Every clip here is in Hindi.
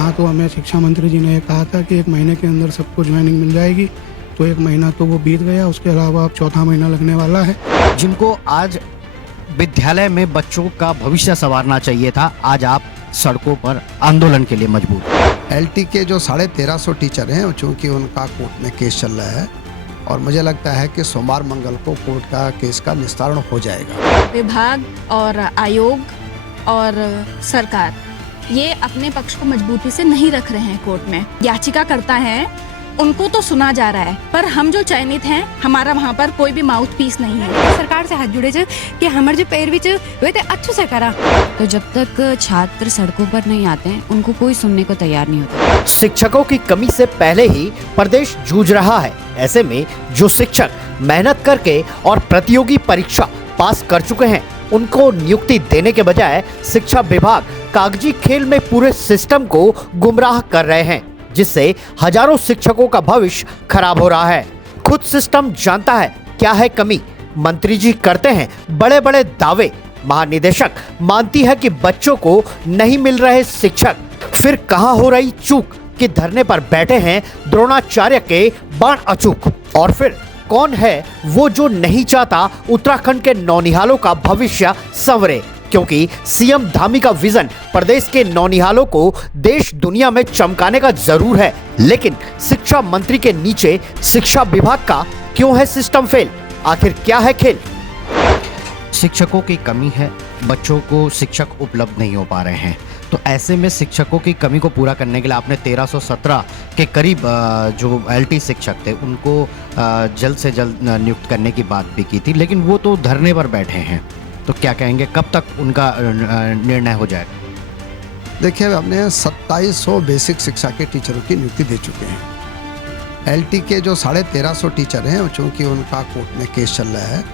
यहाँ तो हमें शिक्षा मंत्री जी ने कहा था कि 1 महीने के अंदर सबको ज्वाइनिंग मिल जाएगी, तो 1 महीना तो वो बीत गया, उसके अलावा अब चौथा महीना लगने वाला है। जिनको आज विद्यालय में बच्चों का भविष्य संवारना चाहिए था, आज आप सड़कों पर आंदोलन के लिए मजबूर। एलटी के जो 1350 टीचर हैं, चूँकि उनका कोर्ट में केस चल रहा है और मुझे लगता है कि सोमवार मंगल को कोर्ट का केस का निस्तारण हो जाएगा। विभाग और आयोग और सरकार ये अपने पक्ष को मजबूती से नहीं रख रहे हैं कोर्ट में। याचिका करता है उनको तो सुना जा रहा है, पर हम जो चयनित हैं हमारा वहाँ पर कोई भी माउथ पीस नहीं है। सरकार से हाथ जुड़े कि हमारे जो पैरवी वे तो अच्छे से करा। तो जब तक छात्र सड़कों पर नहीं आते हैं उनको कोई सुनने को तैयार नहीं होता। शिक्षकों की कमी से पहले ही प्रदेश जूझ रहा है। ऐसे में जो शिक्षक मेहनत करके और प्रतियोगी परीक्षा पास कर चुके हैं, उनको नियुक्ति देने के बजाय शिक्षा विभाग कागजी खेल में पूरे सिस्टम को गुमराह कर रहे हैं, जिससे हजारों शिक्षकों का भविष्य खराब हो रहा है। खुद सिस्टम जानता है क्या है कमी। मंत्री जी करते हैं बड़े बड़े दावे, महानिदेशक मानती है कि बच्चों को नहीं मिल रहे शिक्षक। फिर कहां हो रही चूक कि धरने पर बैठे हैं द्रोणाचार्य के बाण अचूक। और फिर कौन है वो जो नहीं चाहता उत्तराखंड के नौनिहालों का भविष्य संवरे, क्योंकि सीएम धामी का विजन प्रदेश के नौनिहालों को देश दुनिया में चमकाने का जरूर है, लेकिन शिक्षा मंत्री के नीचे शिक्षा विभाग का क्यों है सिस्टम फेल? आखिर क्या है खेल? शिक्षकों की कमी है, बच्चों को शिक्षक उपलब्ध नहीं हो पा रहे हैं। तो ऐसे में शिक्षकों की कमी को पूरा करने के लिए आपने 1317 के करीब जो एलटी शिक्षक थे उनको जल्द से जल्द नियुक्त करने की बात भी की थी, लेकिन वो तो धरने पर बैठे हैं। तो क्या कहेंगे, कब तक उनका निर्णय हो जाएगा? देखिए, हमने 2700 बेसिक शिक्षा के टीचरों की नियुक्ति दे चुके हैं। एलटी के जो 1350 टीचर हैं, चूँकि उनका कोर्ट में केस चल रहा है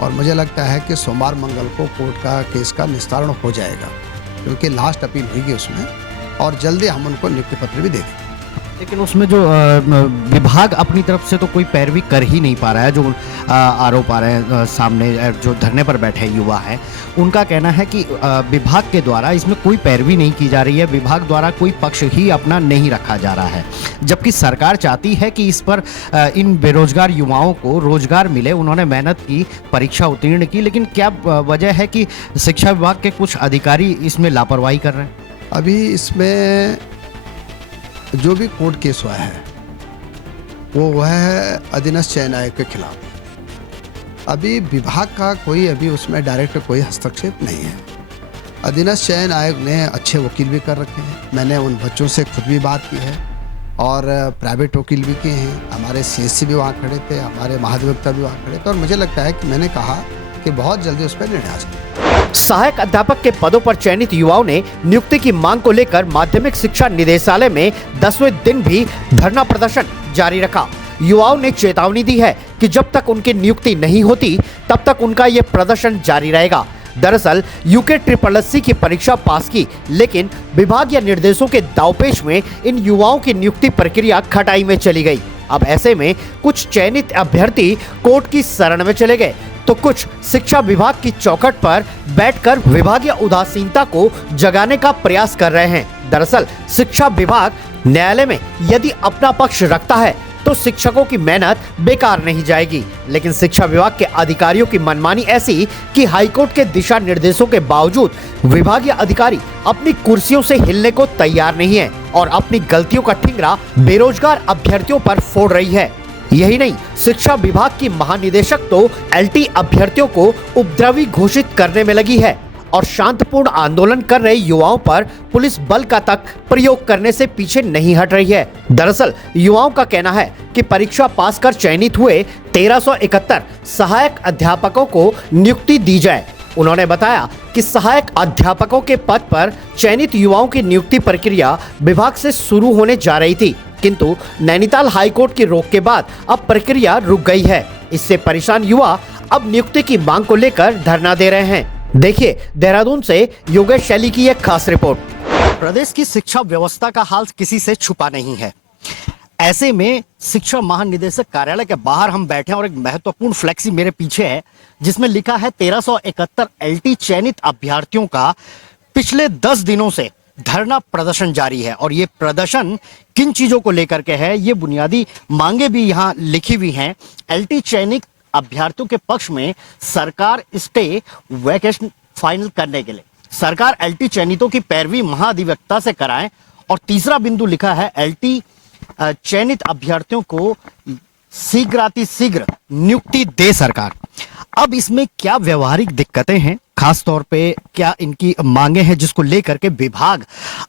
और मुझे लगता है कि सोमवार मंगल को कोर्ट का केस का निस्तारण हो जाएगा, क्योंकि लास्ट अपील हुई उसमें और जल्दी हम उनको नियुक्ति पत्र भी दे देंगे। लेकिन उसमें जो विभाग अपनी तरफ से तो कोई पैरवी कर ही नहीं पा रहा है। जो आरोप आ रहे हैं सामने, जो धरने पर बैठे युवा हैं, उनका कहना है कि विभाग के द्वारा इसमें कोई पैरवी नहीं की जा रही है, विभाग द्वारा कोई पक्ष ही अपना नहीं रखा जा रहा है, जबकि सरकार चाहती है कि इस पर इन बेरोजगार युवाओं को रोजगार मिले। उन्होंने मेहनत की, परीक्षा उत्तीर्ण की, लेकिन क्या वजह है कि शिक्षा विभाग के कुछ अधिकारी इसमें लापरवाही कर रहे हैं? अभी इसमें जो भी कोर्ट केस हुआ है वो है अधीनस्थ चयन आयोग के खिलाफ। अभी विभाग का कोई अभी उसमें डायरेक्ट कोई हस्तक्षेप नहीं है। अधीनस्थ चयन आयोग ने अच्छे वकील भी कर रखे हैं। मैंने उन बच्चों से खुद भी बात की है और प्राइवेट वकील भी किए हैं। हमारे सीएससी भी वहाँ खड़े थे, हमारे महाधिवक्ता भी वहाँ खड़े थे और मुझे लगता है कि मैंने कहा कि बहुत जल्दी उस पर निर्णय आ जाए। सहायक अध्यापक के पदों पर चयनित युवाओं ने नियुक्ति की मांग को लेकर माध्यमिक शिक्षा निदेशालय में 10वें दिन भी धरना प्रदर्शन जारी रखा। युवाओं ने चेतावनी दी है कि जब तक उनकी नियुक्ति नहीं होती तब तक उनका ये प्रदर्शन जारी रहेगा। दरअसल यूके SSSC की परीक्षा पास की, लेकिन विभाग या निर्देशों के दावपेच में इन युवाओं की नियुक्ति प्रक्रिया खटाई में चली गई। अब ऐसे में कुछ चयनित अभ्यर्थी कोर्ट की शरण में चले गए, तो कुछ शिक्षा विभाग की चौखट पर बैठकर विभागीय उदासीनता को जगाने का प्रयास कर रहे हैं। दरअसल शिक्षा विभाग न्यायालय में यदि अपना पक्ष रखता है तो शिक्षकों की मेहनत बेकार नहीं जाएगी, लेकिन शिक्षा विभाग के अधिकारियों की मनमानी ऐसी कि हाईकोर्ट के दिशा निर्देशों के बावजूद विभागीय अधिकारी अपनी कुर्सियों से हिलने को तैयार नहीं है और अपनी गलतियों का ठिंगरा बेरोजगार अभ्यर्थियों पर फोड़ रही है। यही नहीं, शिक्षा विभाग की महानिदेशक तो एलटी अभ्यर्थियों को उपद्रवी घोषित करने में लगी है और शांतिपूर्ण आंदोलन कर रहे युवाओं पर पुलिस बल का तक प्रयोग करने से पीछे नहीं हट रही है। दरअसल युवाओं का कहना है कि परीक्षा पास कर चयनित हुए 1371 सहायक अध्यापकों को नियुक्ति दी जाए। उन्होंने बताया कि सहायक अध्यापकों के पद पर चयनित युवाओं की नियुक्ति प्रक्रिया विभाग से शुरू होने जा रही थी, किंतु नैनीताल हाईकोर्ट की रोक के बाद अब प्रक्रिया रुक गई है। इससे परेशान युवा अब नियुक्ति की मांग को लेकर धरना दे रहे हैं। देखिए देहरादून से योगेश शैली की एक खास रिपोर्ट। प्रदेश की शिक्षा व्यवस्था का हाल किसी से छुपा नहीं है। ऐसे में शिक्षा महानिदेशक कार्यालय के बाहर हम बैठे हैं और एक महत्वपूर्ण फ्लेक्सी मेरे पीछे है जिसमें लिखा है 1371 एलटी चयनित अभ्यर्थियों का पिछले 10 दिनों से धरना प्रदर्शन जारी है और ये प्रदर्शन किन चीजों को लेकर के है, ये बुनियादी मांगे भी यहाँ लिखी हुई हैं। एलटी चयनित अभ्यर्थियों के पक्ष में सरकार स्टे वैकेशन फाइनल करने के लिए सरकार एलटी चयनितों की पैरवी महाधिवक्ता से कराएं। और तीसरा बिंदु लिखा है एलटी चयनित अभ्यर्थियों को शीघ्र नियुक्ति दे सरकार। अब इसमें क्या व्यवहारिक दिक्कतें हैं, खास तौर पे क्या इनकी मांगे हैं जिसको लेकर के विभाग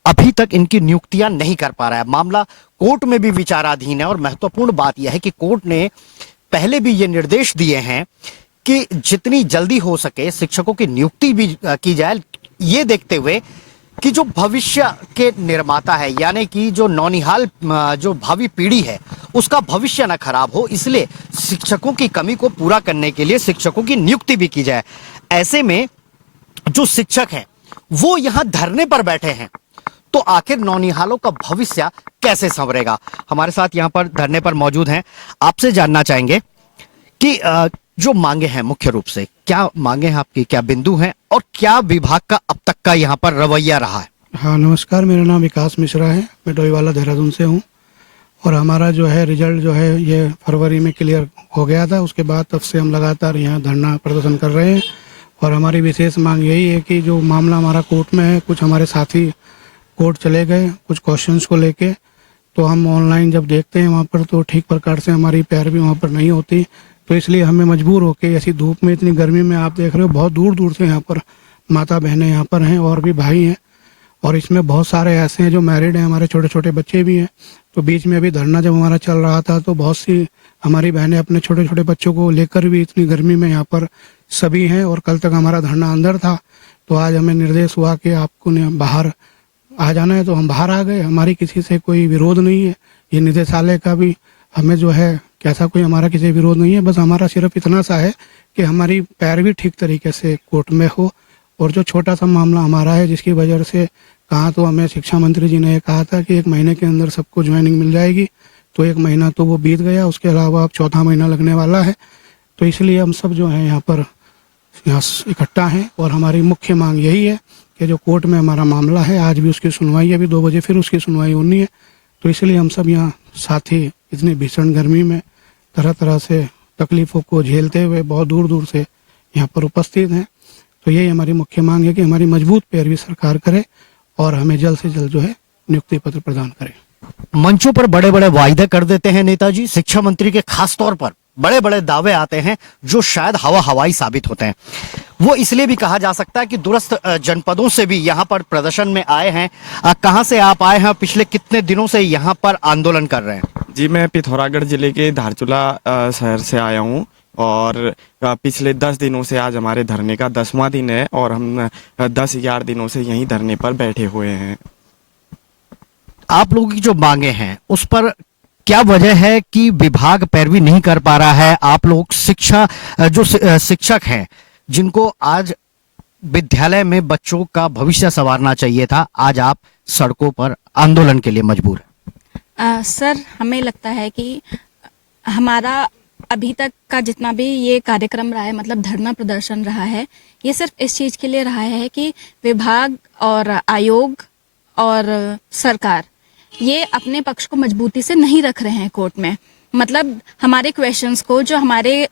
अभी तक इनकी नियुक्तियां नहीं कर पा रहा है। मामला कोर्ट में भी विचाराधीन है और महत्वपूर्ण बात यह है कि कोर्ट ने पहले भी ये निर्देश दिए हैं कि जितनी जल्दी हो सके शिक्षकों की नियुक्ति भी की जाए, ये देखते हुए कि जो भविष्य के निर्माता है यानी कि जो नौनिहाल जो भावी पीढ़ी है उसका भविष्य न खराब हो, इसलिए शिक्षकों की कमी को पूरा करने के लिए शिक्षकों की नियुक्ति भी की जाए। ऐसे में जो शिक्षक हैं वो यहाँ धरने पर बैठे हैं, तो आखिर नौनिहालों का भविष्य कैसे संवरेगा। हमारे साथ यहाँ पर धरने पर मौजूद हैं, आपसे जानना चाहेंगे कि जो मांगे हैं मुख्य रूप से क्या मांगे हैं आपकी, क्या बिंदु हैं और क्या विभाग का अब तक का यहाँ पर रवैया रहा है। हाँ नमस्कार, मेरा नाम विकास मिश्रा है, मैं डोईवाला देहरादून से हूँ। और हमारा जो है रिजल्ट जो है ये फरवरी में क्लियर हो गया था, उसके बाद तब से हम लगातार यहाँ धरना प्रदर्शन कर रहे हैं। और हमारी विशेष मांग यही है कि जो मामला हमारा कोर्ट में है, कुछ हमारे साथी कोर्ट चले गए कुछ क्वेश्चंस को लेके, तो हम ऑनलाइन जब देखते हैं वहाँ पर तो ठीक प्रकार से हमारी पैरवी वहाँ पर नहीं होती, तो इसलिए हमें मजबूर होकर ऐसी धूप में इतनी गर्मी में, आप देख रहे हो बहुत दूर दूर से यहाँ पर माता बहनें यहाँ पर हैं और भी भाई हैं। और इसमें बहुत सारे ऐसे हैं जो मैरिड हैं, हमारे छोटे छोटे बच्चे भी हैं। तो बीच में अभी धरना जब हमारा चल रहा था तो बहुत सी हमारी बहनें अपने छोटे छोटे बच्चों को लेकर भी इतनी गर्मी में यहाँ पर सभी हैं। और कल तक हमारा धरना अंदर था, तो आज हमें निर्देश हुआ कि आपको बाहर आ जाना है, तो हम बाहर आ गए। हमारी किसी से कोई विरोध नहीं है, ये निदेशालय का भी हमें जो है कैसा कोई हमारा किसी विरोध नहीं है, बस हमारा सिर्फ इतना सा है कि हमारी पैरवी ठीक तरीके से कोर्ट में हो। और जो छोटा सा मामला हमारा है जिसकी वजह से कहा, तो हमें शिक्षा मंत्री जी ने ये कहा था कि 1 महीने के अंदर सबको ज्वाइनिंग मिल जाएगी, तो 1 महीना तो वो बीत गया, उसके अलावा अब 4था महीना लगने वाला है। तो इसलिए हम सब जो है यहाँ पर इकट्ठा हैं और हमारी मुख्य मांग यही है कि जो कोर्ट में हमारा मामला है आज भी उसकी सुनवाई, अभी 2 बजे फिर उसकी सुनवाई होनी है। तो इसलिए हम सब यहाँ साथी इतनी भीषण गर्मी में तरह तरह से तकलीफ़ों को झेलते हुए बहुत दूर दूर से यहाँ पर उपस्थित हैं। तो यही हमारी मुख्य मांग है कि हमारी मजबूत पैरवी सरकार करे और हमें जल्द से जल्द जो है नियुक्ति पत्र प्रदान करे। मंचों पर बड़े बड़े वायदे कर देते हैं नेताजी, शिक्षा मंत्री के खास तौर पर बड़े बड़े दावे आते हैं जो शायद हवाई साबित होते हैं। वो इसलिए भी कहा जा सकता है कि दूरस्थ जनपदों से भी यहाँ पर प्रदर्शन में आए हैं। कहाँ से आप आए हैं, पिछले कितने दिनों से यहाँ पर आंदोलन कर रहे हैं? जी, मैं पिथौरागढ़ जिले के धारचूला शहर से आया हूँ और पिछले 10 दिनों से आज हमारे धरने का 10वां दिन है और हम 10-11 दिनों से यहीं धरने पर बैठे हुए हैं। आप लोगों की जो मांगे हैं उस पर क्या वजह है कि विभाग पैरवी नहीं कर पा रहा है? आप लोग शिक्षक हैं जिनको आज विद्यालय में बच्चों का भविष्य संवारना चाहिए था, आज आप सड़कों पर आंदोलन के लिए मजबूर हैं। सर, हमें लगता है कि हमारा अभी तक का जितना भी ये कार्यक्रम रहा है, मतलब धरना प्रदर्शन रहा है, ये सिर्फ इस चीज़ के लिए रहा है कि विभाग और आयोग और सरकार ये अपने पक्ष को मजबूती से नहीं रख रहे हैं कोर्ट में। मतलब हमारे क्वेश्चंस को, जो हमारे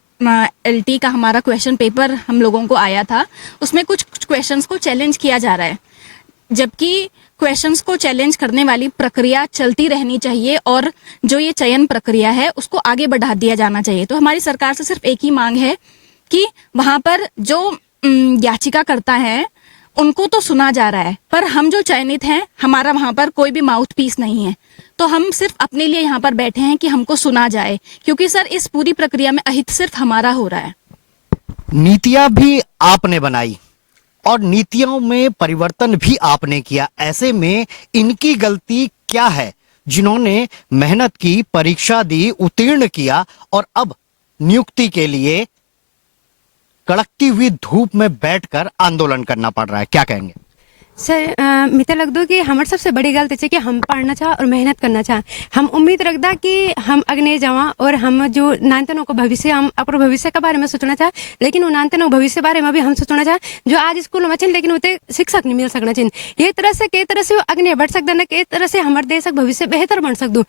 एलटी का हमारा क्वेश्चन पेपर हम लोगों को आया था, उसमें कुछ क्वेश्चंस को चैलेंज किया जा रहा है, जबकि क्वेश्चंस को चैलेंज करने वाली प्रक्रिया चलती रहनी चाहिए और जो ये चयन प्रक्रिया है उसको आगे बढ़ा दिया जाना चाहिए। तो हमारी सरकार से सिर्फ एक ही मांग है कि वहाँ पर जो याचिकाकर्ता हैं उनको तो सुना जा रहा है, पर हम जो चयनित हैं हमारा वहाँ पर कोई भी माउथ पीस नहीं है। तो हम सिर्फ अपने लिए यहाँ पर बैठे हैं कि हमको सुना जाए, क्योंकि सर इस पूरी प्रक्रिया में अहित सिर्फ हमारा हो रहा है। नीतियां भी आपने बनाई और नीतियों में परिवर्तन भी आपने किया, ऐसे में इनकी गलती क्या है जिन्होंने मेहनत की, परीक्षा दी, उत्तीर्ण किया और अब नियुक्ति के लिए कड़कती हुई धूप में बैठकर आंदोलन करना पड़ रहा है? क्या कहेंगे? सर मित्र लग दो कि हमारे सबसे बड़ी गलती है कि हम पढ़ना चाह और मेहनत करना चाह। हम उम्मीद रखदा कि हम अगने जावा और हम जो नानतनों को भविष्य हम अपने भविष्य के बारे में सोचना चाह, लेकिन वो नानतनों भविष्य बारे में भी हम सोचना चाह जो आज स्कूल में छिन लेकिन उते शिक्षक नहीं मिल सकना छिन। ये तरह से कई तरह से वो अगने बढ़ सकता ना, कई तरह से हमारे देश का भविष्य बेहतर बन सकदो।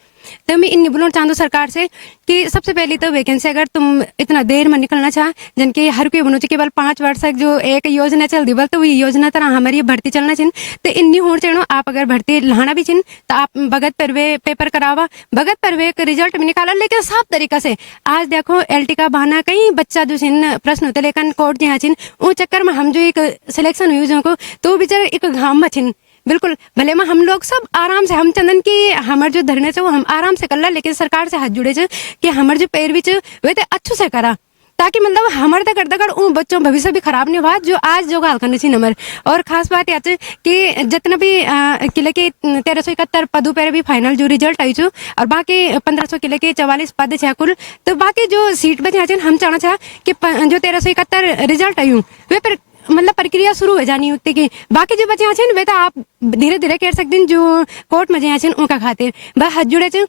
तो मैं इन बोलना चाहूँ सरकार से कि सबसे पहले तो वैकेंसी अगर तुम इतना देर में निकलना चाह जन के हर कोई बनो केवल 5 वर्ष तक जो एक योजना चल दी बल तो वो योजना तरह हमारी भर्ती चलना चिन तो इन्नी होना चाहिए। आप अगर भर्ती लाना भी चिन तो आप बगत पर वे पेपर करावा, बगत पर वे रिजल्ट भी निकाला, लेकिन साफ तरीका से। आज देखो एलटी का बहाना कहीं बच्चा जो छिन प्रश्न होते लेकिन कोर्ट जहाँ छिन वो चक्कर में हम जो एक सिलेक्शन हुई जो को तो बेचारे एक घाम में छिन। बिल्कुल भले में हम लोग सब आराम से हम चंदन की हमारे जो धरने से वो हम आराम से कर ला, लेकिन सरकार से हाथ जुड़े चे कि हमारे जो पैरवी चे वे तो अच्छे से करा ताकि मतलब हमारे तक करता उन बच्चों भविष्य भी खराब नहीं हुआ जो आज जो गाल करनी चाहिए नंबर। और खास बात यह है कि जितना भी किले के 1371 पदों पर भी फाइनल जो रिजल्ट आई चु और बाकी 1500 किले के 44 पद छः कुल, तो बाकी जो सीट बचे हम चाहना चाह कि जो 1371 रिजल्ट आई वे पर मतलब प्रक्रिया शुरू हो जानी होती कि बाकी जो बचे हैं वे तो आप धीरे धीरे कह सकते हैं जो कोर्ट में जे उनका खातिर बस हाथ जुड़े चे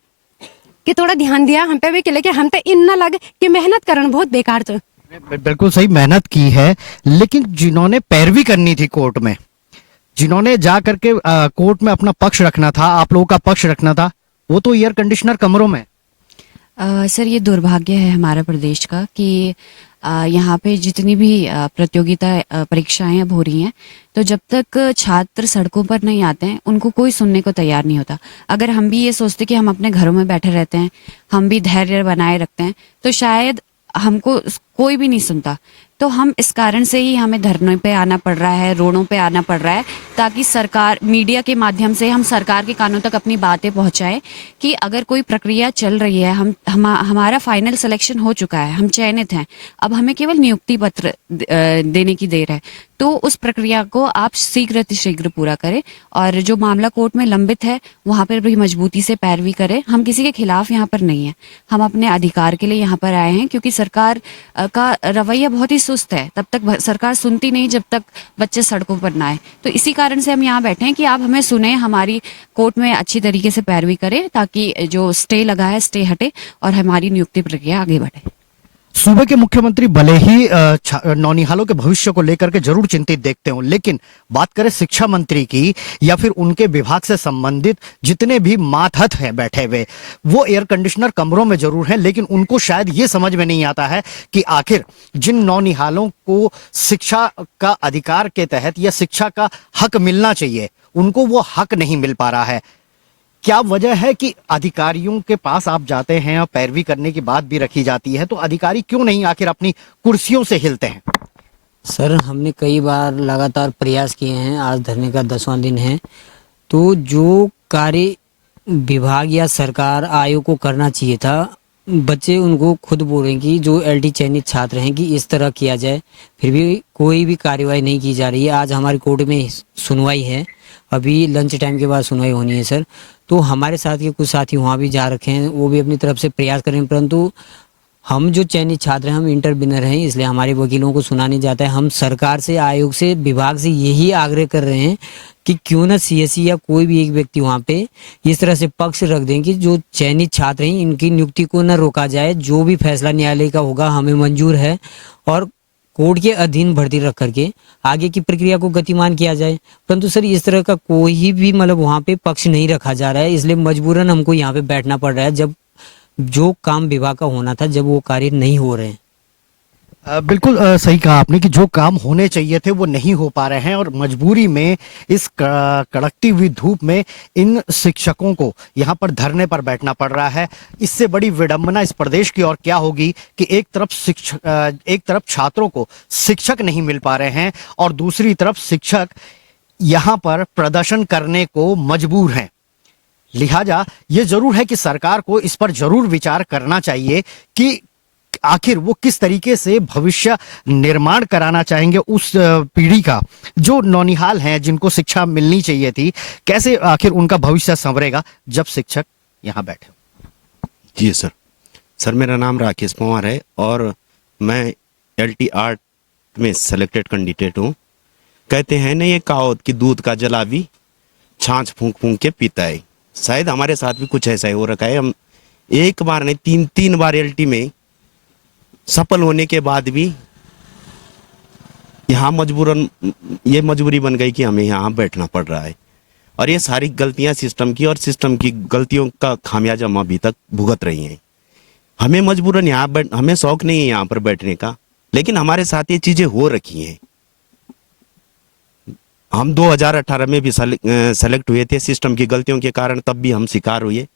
कि थोड़ा ध्यान दिया हम पे भी कि लेकिन हम तो इन ना लगे कि मेहनत करना बहुत बेकार चे। बिल्कुल सही, मेहनत की है, लेकिन जिन्होंने पैरवी करनी थी कोर्ट में, जिन्होंने जा करके कोर्ट में अपना पक्ष रखना था, आप लोगों का पक्ष रखना था, वो तो एयर कंडीशनर कमरों में। सर ये दुर्भाग्य है हमारा प्रदेश का कि यहाँ पे जितनी भी प्रतियोगिता परीक्षाएं अब हो रही हैं तो जब तक छात्र सड़कों पर नहीं आते हैं उनको कोई सुनने को तैयार नहीं होता। अगर हम भी ये सोचते कि हम अपने घरों में बैठे रहते हैं, हम भी धैर्य बनाए रखते हैं तो शायद हमको कोई भी नहीं सुनता। तो हम इस कारण से ही हमें धरने पे आना पड़ रहा है, रोडों पे आना पड़ रहा है ताकि सरकार मीडिया के माध्यम से हम सरकार के कानों तक अपनी बातें पहुंचाएं कि अगर कोई प्रक्रिया चल रही है, हमारा फाइनल सिलेक्शन हो चुका है, हम चयनित हैं, अब हमें केवल नियुक्ति पत्र देने की देर है, तो उस प्रक्रिया को आप शीघ्र पूरा करें और जो मामला कोर्ट में लंबित है वहां पर भी मजबूती से पैरवी करें। हम किसी के खिलाफ यहाँ पर नहीं है, हम अपने अधिकार के लिए यहाँ पर आए हैं क्योंकि सरकार का रवैया बहुत ही सुस्त है। तब तक सरकार सुनती नहीं जब तक बच्चे सड़कों पर ना आए, तो इसी कारण से हम यहाँ बैठे हैं कि आप हमें सुने, हमारी कोर्ट में अच्छी तरीके से पैरवी करें ताकि जो स्टे लगा है स्टे हटे और हमारी नियुक्ति प्रक्रिया आगे बढ़े। सूबे के मुख्यमंत्री भले ही नौनिहालों के भविष्य को लेकर के जरूर चिंतित देखते हो, लेकिन बात करें शिक्षा मंत्री की या फिर उनके विभाग से संबंधित जितने भी मातहत हैं बैठे हुए, वो एयर कंडीशनर कमरों में जरूर हैं, लेकिन उनको शायद ये समझ में नहीं आता है कि आखिर जिन नौनिहालों को शिक्षा का अधिकार के तहत या शिक्षा का हक मिलना चाहिए उनको वो हक नहीं मिल पा रहा है। क्या वजह है कि अधिकारियों के पास आप जाते हैं और पैरवी करने की बात भी रखी जाती है, तो अधिकारी क्यों नहीं आखिर अपनी कुर्सियों से हिलते हैं? सर हमने कई बार लगातार प्रयास किए हैं, आज धरने का 10वां दिन है, तो जो कार्य विभाग या सरकार आयोग को करना चाहिए था, बच्चे उनको खुद बोल रहे हैं कि जो एलटी चयनित छात्र हैं कि इस तरह किया जाए, फिर भी कोई भी कार्यवाही नहीं की जा रही है। आज हमारी कोर्ट में सुनवाई है, अभी लंच टाइम के बाद सुनवाई होनी है सर। तो हमारे साथ के कुछ साथी वहाँ भी जा रखे हैं, वो भी अपनी तरफ से प्रयास कर रहे हैं, परंतु हम जो चयनित छात्र हैं हम इंटरविनर हैं, इसलिए हमारे वकीलों को सुना नहीं जाता है। हम सरकार से, आयोग से, विभाग से यही आग्रह कर रहे हैं कि क्यों ना सीएससी या कोई भी एक व्यक्ति वहाँ पे इस तरह से पक्ष रख दें कि जो चयनित छात्र हैं इनकी नियुक्ति को न रोका जाए, जो भी फैसला न्यायालय का होगा हमें मंजूर है और कोर्ट के अधीन भर्ती रख करके आगे की प्रक्रिया को गतिमान किया जाए। परंतु सर इस तरह का कोई भी मतलब वहाँ पे पक्ष नहीं रखा जा रहा है, इसलिए मजबूरन हमको यहाँ पे बैठना पड़ रहा है जब जो काम विभाग का होना था जब वो कार्य नहीं हो रहे हैं। बिल्कुल सही कहा आपने कि जो काम होने चाहिए थे वो नहीं हो पा रहे हैं और मजबूरी में इस कड़कती हुई धूप में इन शिक्षकों को यहाँ पर धरने पर बैठना पड़ रहा है। इससे बड़ी विडंबना इस प्रदेश की और क्या होगी कि एक तरफ छात्रों को शिक्षक नहीं मिल पा रहे हैं और दूसरी तरफ शिक्षक यहाँ पर प्रदर्शन करने को मजबूर हैं। लिहाजा ये जरूर है कि सरकार को इस पर जरूर विचार करना चाहिए कि आखिर वो किस तरीके से भविष्य निर्माण कराना चाहेंगे उस पीढ़ी का जो नौनिहाल हैं, जिनको शिक्षा मिलनी चाहिए थी, कैसे आखिर उनका भविष्य संवरेगा जब शिक्षक यहाँ बैठे। जी सर मेरा नाम राकेश पवार है और मैं एलटी आर्ट में सेलेक्टेड कैंडिडेट हूँ। कहते हैं ना ये कहावत कि दूध का जला भी छाछ फूंक फूंक के पीता है। शायद हमारे साथ भी कुछ ऐसा ही हो रखा है। हम एक बार नहीं तीन बार एलटी में सफल होने के बाद भी यहाँ मजबूरन ये मजबूरी बन गई कि हमें यहाँ बैठना पड़ रहा है। और ये सारी गलतियां सिस्टम की और सिस्टम की गलतियों का खामियाजा हम अभी तक भुगत रही हैं। हमें मजबूरन यहाँ हमें शौक नहीं है यहाँ पर बैठने का, लेकिन हमारे साथ ये चीजें हो रखी हैं। हम 2018 में भी सेलेक्ट हुए थे, सिस्टम की गलतियों के कारण तब भी हम शिकार हुए।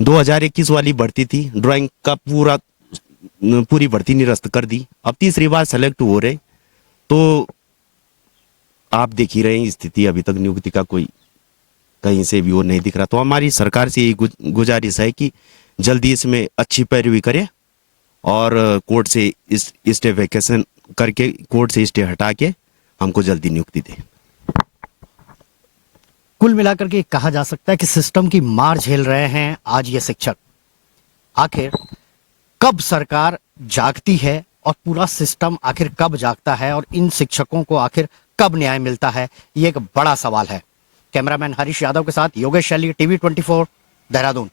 2021 वाली भर्ती थी, ड्राइंग का पूरी भर्ती निरस्त कर दी। अब तीसरी बार सेलेक्ट हो रहे, तो आप देख ही रहे हैं स्थिति, अभी तक नियुक्ति का कोई कहीं से भी वो नहीं दिख रहा। तो हमारी सरकार से यही गुजारिश है कि जल्दी इसमें अच्छी पैरवी करे और कोर्ट से इस स्टे वैकेशन करके, कोर्ट से स्टे हटा के हमको जल्दी नियुक्ति दे। कुल मिलाकर के कहा जा सकता है कि सिस्टम की मार झेल रहे हैं आज ये शिक्षक। आखिर कब सरकार जागती है और पूरा सिस्टम आखिर कब जागता है और इन शिक्षकों को आखिर कब न्याय मिलता है, ये एक बड़ा सवाल है। कैमरामैन हरीश यादव के साथ योगेश शैली, टीवी 24, देहरादून।